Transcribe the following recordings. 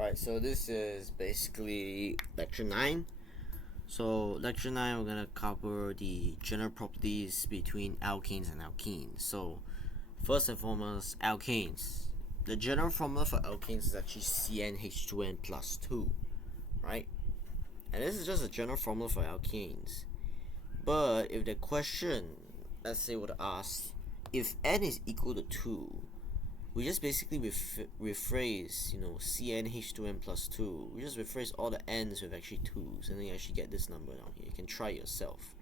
Alright, so this is basically lecture 9. So lecture 9 we're going to cover the general properties between alkanes and alkenes. So first and foremost, alkanes. The general formula for alkanes is actually CnH2n plus 2, right? And this is just a general formula for alkanes. But if the question, let's say, would ask, if n is equal to 2, we just basically rephrase, CnH2n plus 2. We just rephrase all the n's with actually 2's, and then you actually get this number down here. You can try it yourself.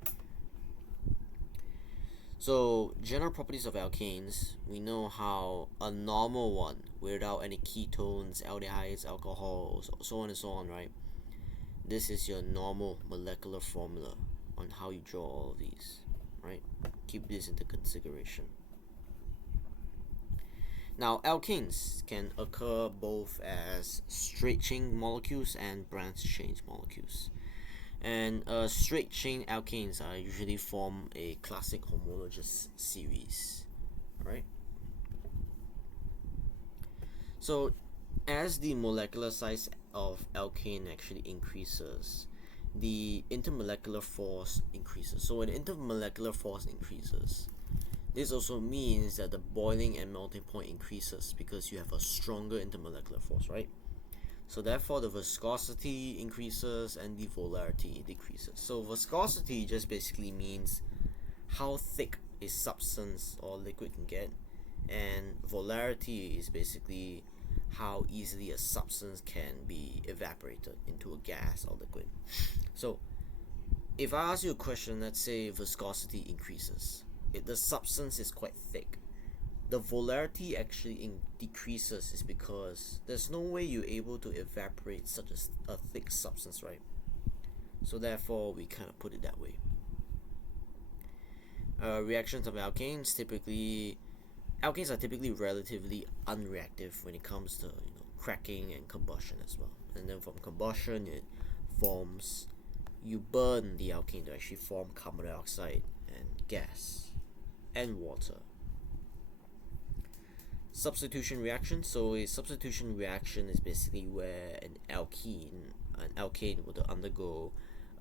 So, general properties of alkanes, we know how a normal one, without any ketones, aldehydes, alcohols, so on and so on, right? This is your normal molecular formula on how you draw all of these, right? Keep this into consideration. Now, alkanes can occur both as straight chain molecules and branch chain molecules. And straight chain alkanes are usually form a classic homologous series, right? So, as the molecular size of alkane actually increases, the intermolecular force increases. So, when intermolecular force increases, this also means that the boiling and melting point increases because you have a stronger intermolecular force, right? So therefore the viscosity increases and the volarity decreases. So viscosity just basically means how thick a substance or liquid can get, and volarity is basically how easily a substance can be evaporated into a gas or liquid. So if I ask you a question, let's say viscosity increases, the substance is quite thick. The volarity actually decreases is because there's no way you're able to evaporate such a thick substance, right? So therefore we kind of put it that way. Reactions of alkanes are typically relatively unreactive when it comes to cracking and combustion as well. And then from combustion you burn the alkane to actually form carbon dioxide and gas and water. Substitution reaction. So a substitution reaction is basically where an alkane would undergo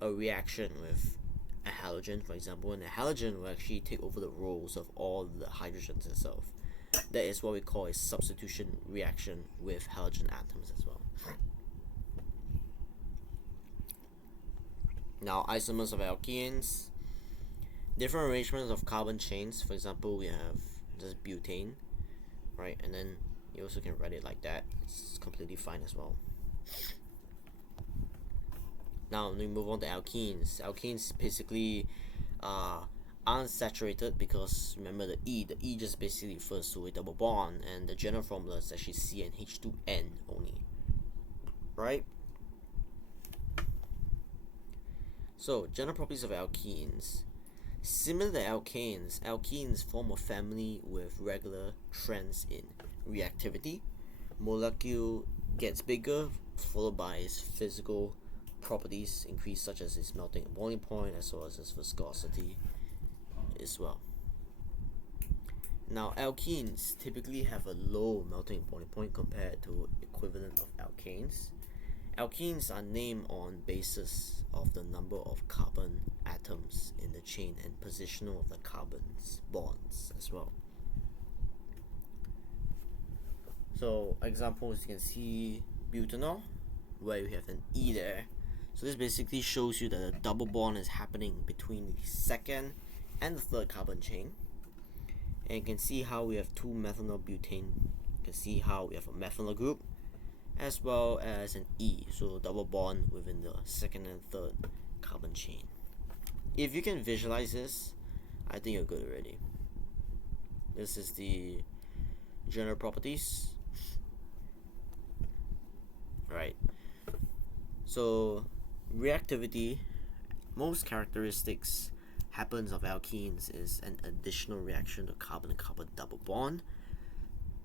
a reaction with a halogen, for example, and the halogen will actually take over the roles of all the hydrogens itself. That is what we call a substitution reaction with halogen atoms as well. Now, isomers of alkenes, different arrangements of carbon chains. For example, we have just butane, right? And then you also can write it like that. It's completely fine as well. Now we move on to alkenes. Alkenes basically unsaturated because remember the E just basically refers to a double bond, and the general formula is actually CnH2n only, right? So general properties of alkenes. Similar to alkanes, alkenes form a family with regular trends in reactivity. Molecule gets bigger, followed by its physical properties increase, such as its melting and boiling point, as well as its viscosity as well. Now, alkenes typically have a low melting and boiling point compared to equivalent of alkanes. Alkenes are named on basis of the number of carbon atoms in the chain and position of the carbon's bonds as well. So examples, you can see butanol, where you have an E there. So this basically shows you that a double bond is happening between the second and the third carbon chain. And you can see how we have two methanol butane. You can see how we have a methanol group as well as an E, so double bond within the second and third carbon chain. If you can visualize this, I think you're good already. This is the general properties. Right. So reactivity, most characteristics happens of alkenes is an additional reaction to carbon-carbon double bond.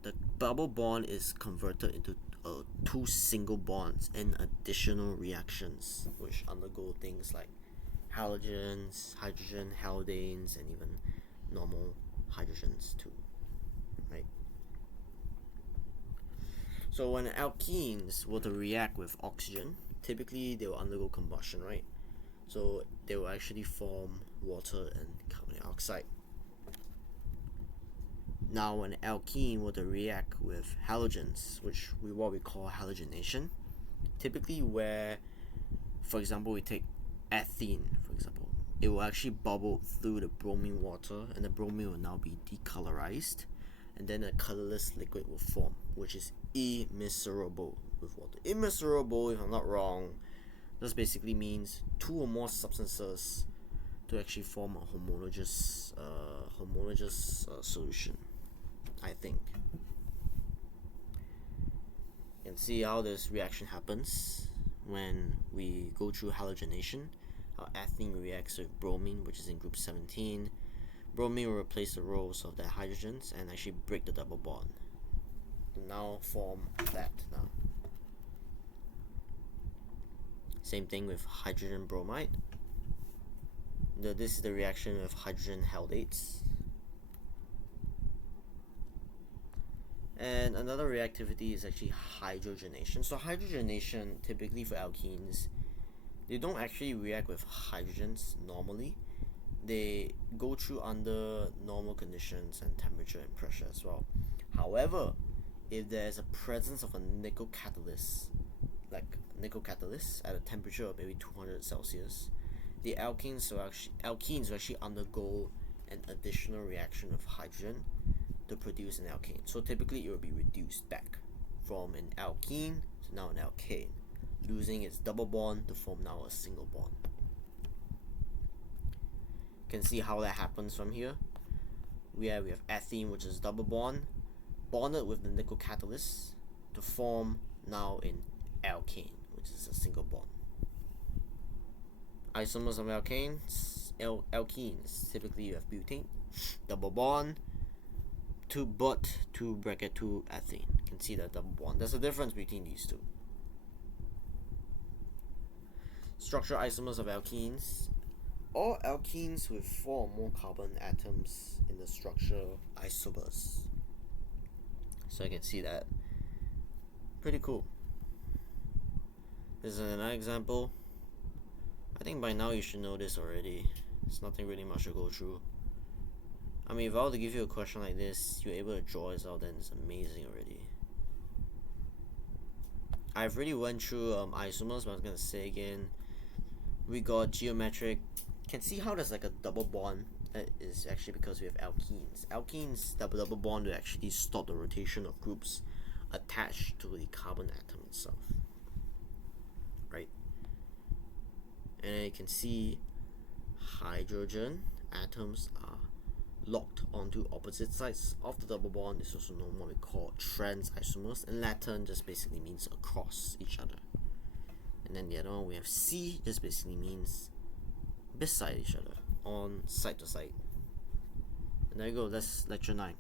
The double bond is converted into two single bonds and additional reactions which undergo things like halogens, hydrogen halodanes, and even normal hydrogens too, right? So when alkenes were to react with oxygen, typically they will undergo combustion, right? So they will actually form water and carbon dioxide. Now when alkene were to react with halogens, which what we call halogenation, typically where, for example, we take ethene, for example, it will actually bubble through the bromine water, and the bromine will now be decolorized, and then a colorless liquid will form, which is immiscible with water. Immiscible, if I'm not wrong, this basically means two or more substances to actually form a homologous solution, I think. You can see how this reaction happens when we go through halogenation. How ethene reacts with bromine, which is in group 17. Bromine will replace the roles of the hydrogens and actually break the double bond to now form that now. Same thing with hydrogen bromide. This is the reaction with hydrogen halides. And another reactivity is actually hydrogenation. So hydrogenation, typically for alkenes, they don't actually react with hydrogens normally. They go through under normal conditions and temperature and pressure as well. However, if there's a presence of a nickel catalyst, like nickel catalyst at a temperature of maybe 200 Celsius, the alkenes will actually undergo an additional reaction with hydrogen to produce an alkane. So typically it will be reduced back from an alkene to now an alkane, losing its double bond to form now a single bond. You can see how that happens from here. We have ethene, which is double bond, bonded with the nickel catalyst to form now an alkane, which is a single bond. Isomers of alkenes, typically you have butane, double bond, 2 bracket 2 ethene. You can see that double bond. There's a difference between these two. Structure isomers of alkenes. All alkenes with 4 or more carbon atoms in the structure isomers. So I can see that. Pretty cool. This is another example. I think by now you should know this already. It's nothing really much to go through. I mean, if I were to give you a question like this, you're able to draw this out, then it's amazing already. I've already went through isomers, but I'm going to say again, we got geometric. You can see how there's like a double bond. That is actually because we have alkenes. Alkenes, double bond will actually stop the rotation of groups attached to the carbon atom itself. Right? And then you can see hydrogen atoms are locked onto opposite sides of the double bond. This is also known what we call trans isomers, and Latin just basically means across each other. And then the other one we have C, just basically means beside each other, on side to side. And there you go, that's lecture 9.